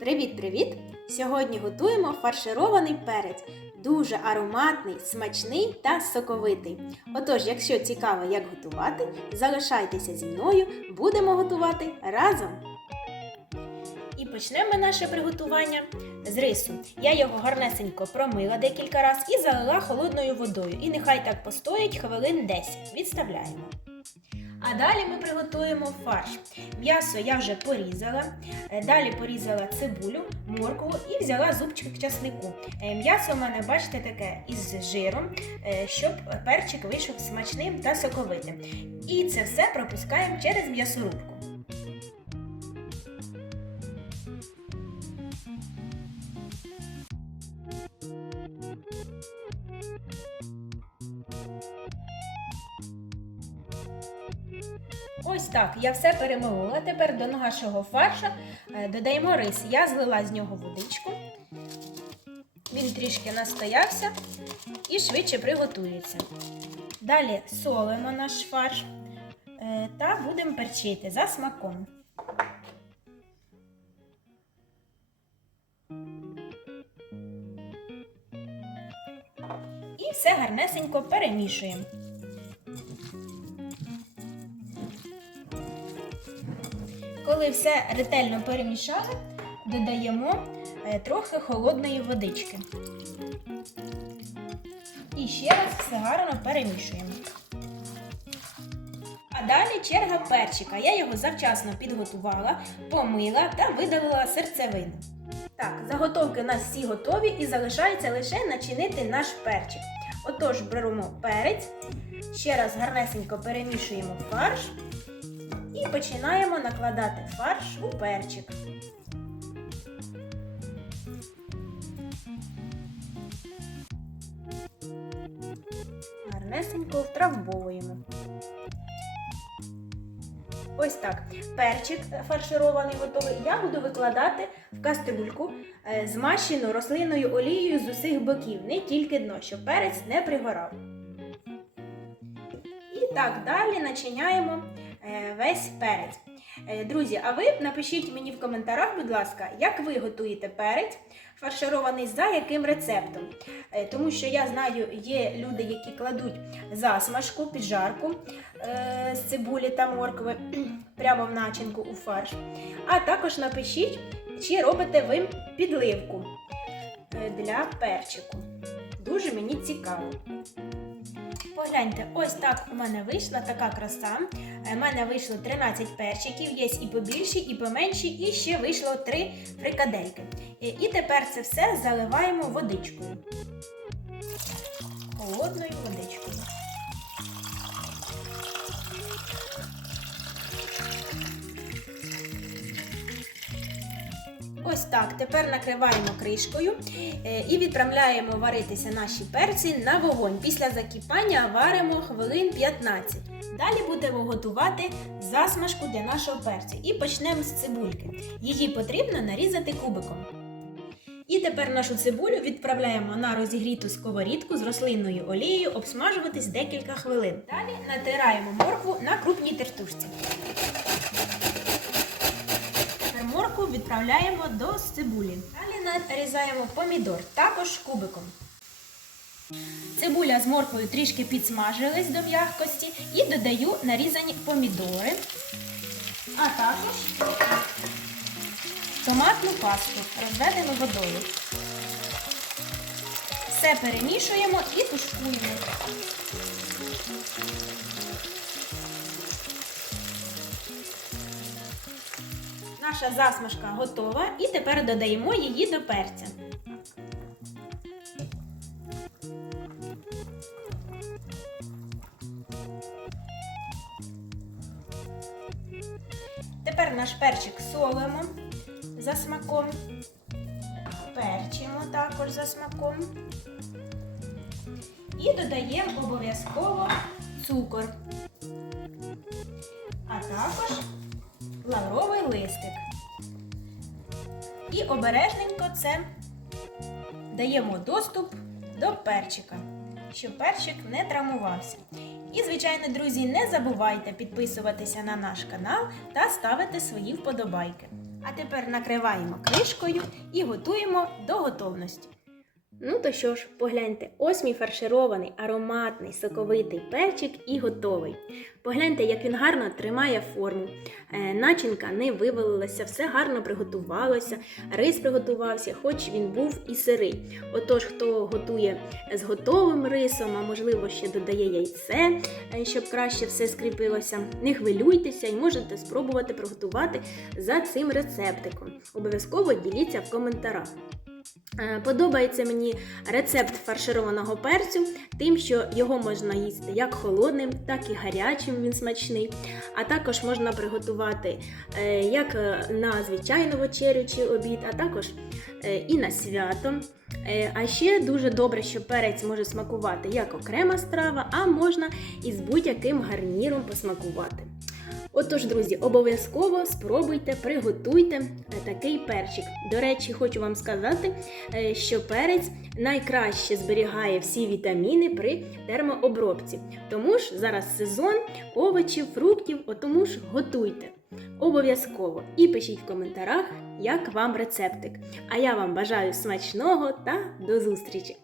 Привіт-привіт! Сьогодні готуємо фарширований перець. Дуже ароматний, смачний та соковитий. Отож, якщо цікаво, як готувати, залишайтеся зі мною, будемо готувати разом. І почнемо наше приготування з рису. Я його гарнесенько промила декілька разів і залила холодною водою. І нехай так постоїть хвилин 10. Відставляємо. А далі ми приготуємо фарш. М'ясо я вже порізала. Е, Далі порізала цибулю, моркву і взяла зубчик часнику. Е, М'ясо в мене, бачите, таке із жиром, е, щоб перчик вийшов смачним та соковитим. І це все пропускаємо через м'ясорубку. Ось так, я все перемолола. Тепер до нашого фарша е, додаємо рис. Я злила з нього водичку. Він трішки настоявся і швидше приготується. Далі солимо наш фарш е, та будемо перчити за смаком. І все гарнесенько перемішуємо. Коли все ретельно перемішали, додаємо е, трохи холодної водички. І ще раз все гарно перемішуємо. А далі черга перчика. Я його завчасно підготувала, помила та видалила серцевину. Так, заготовки у нас всі готові і залишається лише начинити наш перчик. Отож, беремо перець, ще раз гарнесенько перемішуємо фарш. І починаємо накладати фарш у перчик. Гарнесенько втрамбовуємо. Ось так. Перчик фарширований готовий. Я буду викладати в каструльку, е, змащену рослинною олією з усіх боків, не тільки дно, щоб перець не пригорав. І так далі начиняємо весь перець. Е, Друзі, а ви напишіть мені в коментарях, будь ласка, як ви готуєте перець фарширований за яким рецептом. Е, Тому що я знаю, є люди, які кладуть засмажку, піджарку е, з цибулі та моркви прямо в начинку у фарш. А також напишіть, чи робите ви підливку е, для перчику. Дуже мені цікаво. Погляньте, ось так у мене вийшла така краса. У мене вийшло 13 перчиків, є і побільші, і поменші, і ще вийшло 3 фрикадельки. Е, І тепер це все заливаємо водичкою. Холодною водичкою. Ось так. Тепер накриваємо кришкою е, і відправляємо варитися наші перці на вогонь. Після закипання варимо хвилин 15. Далі будемо готувати засмажку для нашого перцю. І почнемо з цибульки. Її потрібно нарізати кубиком. І тепер нашу цибулю відправляємо на розігріту сковорідку з рослинною олією обсмажуватись декілька хвилин. Далі натираємо моркву на крупній тертушці. Відправляємо до цибулі. Далі нарізаємо помідор, також кубиком. Цибуля з морквою трішки підсмажились до м'якості і додаю нарізані помідори, а також томатну пасту розведену водою. Все перемішуємо і тушкуємо. Наша засмажка готова. І тепер додаємо її до перця. Тепер наш перчик солимо за смаком, перчимо також за смаком. І додаємо обов'язково цукор, а також лавровий листик. І обережненько це даємо доступ до перчика, щоб перчик не травмувався. І, звичайно, друзі, не забувайте підписуватися на наш канал та ставити свої вподобайки. А тепер накриваємо кришкою і готуємо до готовності. Ну то що ж, погляньте, ось мій фарширований, ароматний, соковитий перчик і готовий. Погляньте, як він гарно тримає форму. Е, начинка не вивалилася, все гарно приготувалося, рис приготувався, хоч він був і сирий. Отож, хто готує з готовим рисом, а можливо ще додає яйце, е, щоб краще все скріпилося, не хвилюйтеся і можете спробувати приготувати за цим рецептиком. Обов'язково діліться в коментарях. Е, Подобається мені рецепт фаршированого перцю, тим, що його можна їсти як холодним, так і гарячим він смачний. А також можна приготувати е, як е, на звичайну вечерю чи обід, а також і на свято. А ще дуже добре, що перець може смакувати як окрема страва, а можна і з будь-яким гарніром посмакувати. Отож, друзі, обов'язково спробуйте, приготуйте такий перчик. До речі, хочу вам сказати, е, що перець найкраще зберігає всі вітаміни при термообробці. Тому ж зараз сезон овочів, фруктів, тому ж готуйте. Обов'язково і пишіть в коментарях, як вам рецептик. А я вам бажаю смачного та до зустрічі!